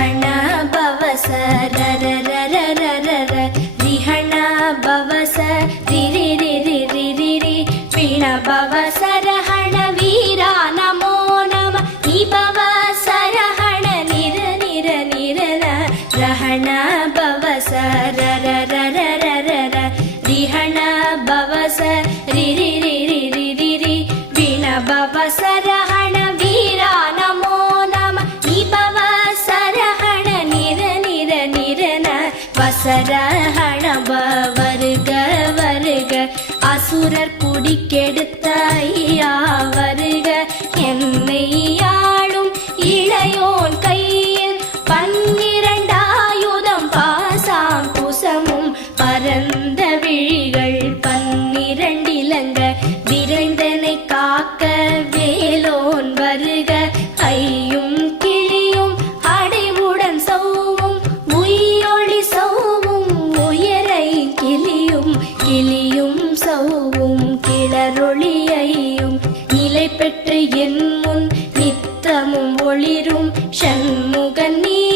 రిహణ భవస రర రిహణ భవస రిరి రిరి రిరి రి వీణ భవస రహణ వీరా నమో నమ నిభవస రహణ నిర నిర నిర రహణ భవస రర రర రర రిహణ భవస రిరి రిరి రిరి రి వీణ భవస రహ ஹணபா வருக வருக. அசுரர் குடி கெடுத்த ஐயா வருக. என்னை ஆளும் இளையோன் கையில் பன்னிரண்டாயுதம் பாசாம். குசமும் பரந்த விழிகள் பன்னிரண்டிலங்க. விரைந்தனை காக்க வேலோன் வருக கிளரொளியையும் நிலை பெற்று என் முன் நித்தமும் ஒளிரும் ஷண்முகன் நீ.